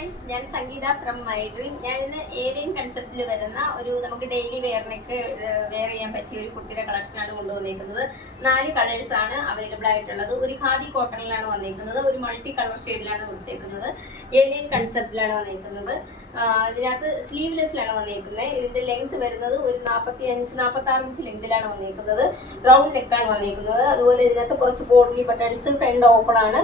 Friends, ഞാൻ സംഗീത from my dream. ഞാൻ ഇന്ന് ഏലിയൻ കൺസെപ്റ്റിൽ വരുന്ന ഒരു നമുക്ക് ഡെയിലി വെയറിനൊക്കെ വെയർ ചെയ്യാൻ പറ്റിയ ഒരു കുർത്തിയുടെ കളക്ഷനാണ് കൊണ്ടുവന്നേക്കുന്നത്. 4 കളേഴ്സ് ആണ് അവൈലബിൾ ആയിട്ടുള്ളത്. ഒരു ഖാദി കോട്ടണിലാണ് വന്നേക്കുന്നത്, ഒരു മൾട്ടി കളർ ഷെയ്ഡിലാണ് കൊടുത്തേക്കുന്നത്, ഏലിയൻ കൺസെപ്റ്റിലാണ് വന്നേക്കുന്നത്. ഇതിനകത്ത് സ്ലീവ്ലെസ്സിലാണ് വന്നേക്കുന്നത്. ഇതിന്റെ ലെങ്ത് വരുന്നത് ഒരു 45-46 ഇഞ്ച് ലെങ്തിലാണ് വന്നേക്കുന്നത്. റൗണ്ട് നെക്കാണ് വന്നേക്കുന്നത്. അതുപോലെ ഇതിനകത്ത് കുറച്ച് പോട്ട്ലി ബട്ടൺസ്, ഫ്രണ്ട് ഓപ്പൺ ആണ്,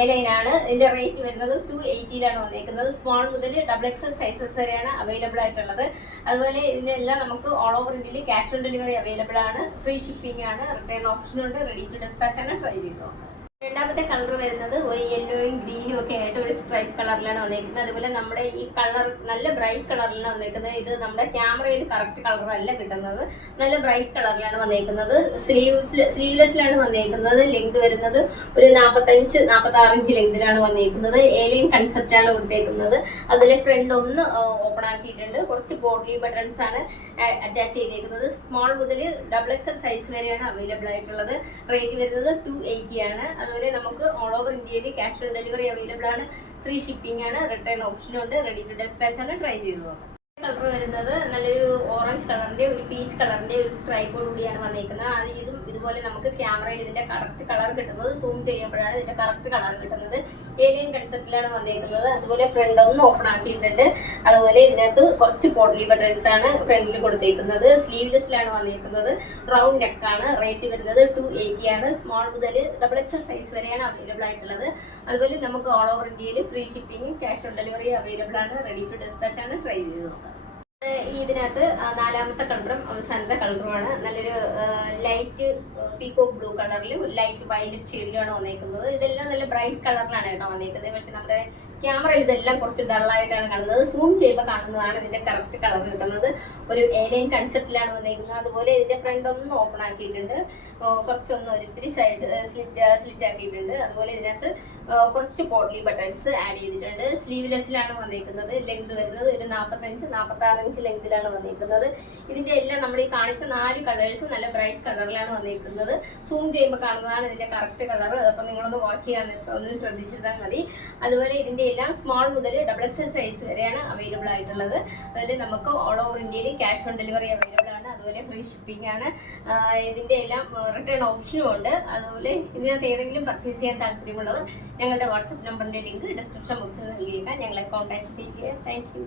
ഏലൈനാണ്. ഇതിന്റെ റേറ്റ് വരുന്നത് 280 വന്നേക്കുന്നത്. സ്മോൾ മുതൽ XXL സൈസസ് വരെയാണ് അവൈലബിൾ ആയിട്ടുള്ളത്. അതുപോലെ ഇതിനെല്ലാം നമുക്ക് ഓൾ ഓവർ ഇന്ത്യയിൽ ക്യാഷ് ഓൺ ഡെലിവറി അവൈലബിൾ ആണ്. ഫ്രീ ഷിപ്പിംഗ് ആണ്, റിട്ടേൺ ഓപ്ഷനും ഉണ്ട്. റെഡി ടു ഡിസ്പാച്ച് ആണ്. ട്രൈ ചെയ്ത് നോക്കാം. രണ്ടാമത്തെ കളർ വരുന്നത് ഒരു യെല്ലോയും ഗ്രീനും ഒക്കെ ആയിട്ട് ഒരു സ്ട്രൈപ്പ് കളറിലാണ് വന്നേക്കുന്നത്. അതുപോലെ നമ്മുടെ ഈ കളർ നല്ല ബ്രൈറ്റ് കളറിലാണ് വന്നേക്കുന്നത്. ഇത് നമ്മുടെ ക്യാമറയിൽ കറക്റ്റ് കളറല്ല കിട്ടുന്നത്, നല്ല ബ്രൈറ്റ് കളറിലാണ് വന്നേക്കുന്നത്. സ്ലീവ്ലെസ്സിലാണ് വന്നേക്കുന്നത്. ലെങ്ത് വരുന്നത് ഒരു 45-46 ഇഞ്ച് ലെങ്തിലാണ് വന്നേക്കുന്നത്. ഏലിയൻ കൺസെപ്റ്റ് ആണ് കൊടുത്തേക്കുന്നത്. അതിലെ ഫ്രണ്ട് ഒന്ന് ഓപ്പൺ ആക്കിയിട്ടുണ്ട്. കുറച്ച് പോട്ട്ലി ബട്ടൺസ് ആണ് അറ്റാച്ച് ചെയ്തേക്കുന്നത്. സ്മോൾ മുതൽ XXL സൈസ് വരെയാണ് അവൈലബിൾ ആയിട്ടുള്ളത്. റേറ്റ് വരുന്നത് 280 ആണ്. അതുപോലെ നമുക്ക് ഓൾ ഓവർ ഇന്ത്യയിൽ ക്യാഷ് ഓൺ ഡെലിവറി അവൈലബിൾ ആണ്. ഫ്രീ ഷിപ്പിംഗ് ആണ്, റിട്ടേൺ ഓപ്ഷനും ഉണ്ട്. റെഡി ടു ഡിസ്പാച്ച് ആണ്. ട്രൈ ചെയ്ത് നോക്കാം. കളർ വരുന്നത് നല്ലൊരു ഓറഞ്ച് കളറിന്റെ ഒരു പീച്ച് കളറിന്റെ ഒരു സ്ട്രൈപ്പോട് കൂടിയാണ് വന്നേക്കുന്നത്. ഇതും ഇതുപോലെ നമുക്ക് ക്യാമറയിൽ ഇതിന്റെ കറക്റ്റ് കളർ കിട്ടുന്നത്. സൂം ചെയ്യുമ്പോഴാണ് ഇതിന്റെ കറക്റ്റ് കളർ കിട്ടുന്നത്. ഏലിയൻ കൺസെപ്റ്റിലാണ് വന്നേക്കുന്നത്. അതുപോലെ ഫ്രണ്ട് ഒന്ന് ഓപ്പൺ ആക്കിയിട്ടുണ്ട്. അതുപോലെ ഇതിനകത്ത് കുറച്ച് പോട്ട്ലി ബട്ടൺസ് ആണ് ഫ്രണ്ടിൽ കൊടുത്തേക്കുന്നത്. സ്ലീവ്ലെസ്സിലാണ് വന്നേക്കുന്നത്. റൗണ്ട് നെക്കാണ്. റേറ്റ് വരുന്നത് 280 ആണ്. സ്മോൾ മുതൽ XXL സൈസ് വരെയാണ് അവൈലബിൾ ആയിട്ടുള്ളത്. അതുപോലെ നമുക്ക് ഓൾ ഓവർ ഇന്ത്യയിൽ free shipping, cash on delivery available ആണ്. റെഡി ടു ഡിസ്പാച്ച് ആണ്. ട്രൈ ചെയ്ത് നോക്കാം. ഇതിനകത്ത് 4ാമത്തെ കളറും അവസാനത്തെ കളറുമാണ്. നല്ലൊരു ലൈറ്റ് പീകോക്ക് ബ്ലൂ കളറിൽ ഒരു ലൈറ്റ് വയലറ്റ് ഷെയ്ഡിലാണ് വന്നേക്കുന്നത്. ഇതെല്ലാം നല്ല ബ്രൈറ്റ് കളറിലാണ് കേട്ടോ വന്നേക്കുന്നത്. പക്ഷെ നമ്മുടെ ക്യാമറയിൽ ഇതെല്ലാം കുറച്ച് ഡള്ളായിട്ടാണ് കാണുന്നത്. സൂം ചെയ്യുമ്പോൾ കാണുന്നതാണ് ഇതിന്റെ കറക്റ്റ് കളർ കിട്ടുന്നത്. ഒരു ഏലിയൻ കൺസെപ്റ്റിലാണ് വന്നേക്കുന്നത്. അതുപോലെ ഇതിന്റെ ഫ്രണ്ട് ഒന്ന് ഓപ്പൺ ആക്കിയിട്ടുണ്ട്. കുറച്ചൊന്ന് ഒരിത്തിരി സൈഡ് സ്ലിറ്റ് ആക്കിയിട്ടുണ്ട്. അതുപോലെ ഇതിനകത്ത് കുറച്ച് പോട്ട്ലി ബട്ടൺസ് ആഡ് ചെയ്തിട്ടുണ്ട്. സ്ലീവ്ലെസ്സിലാണ് വന്നേക്കുന്നത്. ലെങ്ത് വരുന്നത് ഒരു 45-46 ഇഞ്ച് ലെങ്തിലാണ് വന്നേക്കുന്നത്. ഇതിന്റെ എല്ലാം നമ്മൾ ഈ കാണിച്ച 4 കളേഴ്സ് നല്ല ബ്രൈറ്റ് കളറിലാണ് വന്നേക്കുന്നത്. സൂം ചെയ്യുമ്പോൾ കാണുന്നതാണ് ഇതിന്റെ കറക്റ്റ് കളർ. അതപ്പോൾ നിങ്ങളൊന്ന് വാച്ച് ചെയ്യാൻ ഒന്ന് ശ്രദ്ധിച്ചിരുന്നാൽ മതി. അതുപോലെ ഇതിന്റെ എല്ലാം സ്മോൾ മുതൽ XXL സൈസ് വരെയാണ് അവൈലബിൾ ആയിട്ടുള്ളത്. അതിൽ നമുക്ക് ഓൾ ഓവർ ഇന്ത്യയിൽ ക്യാഷ് ഓൺ ഡെലിവറി അവൈലബിൾ ആണ്. അതുപോലെ ഫ്രീ ഷിപ്പിംഗ് ആണ്. ഇതിന്റെ എല്ലാം റിട്ടേൺ ഓപ്ഷനും ഉണ്ട്. അതുപോലെ ഇതിനകത്ത് ഏതെങ്കിലും പർച്ചേസ് ചെയ്യാൻ താല്പര്യമുള്ളവർ ഞങ്ങളുടെ വാട്സപ്പ് നമ്പറിന്റെ ലിങ്ക് ഡിസ്ക്രിപ്ഷൻ ബോക്സിൽ നൽകിയേക്കാം. ഞങ്ങളെ കോൺടാക്ട് ചെയ്യുക. Thank you.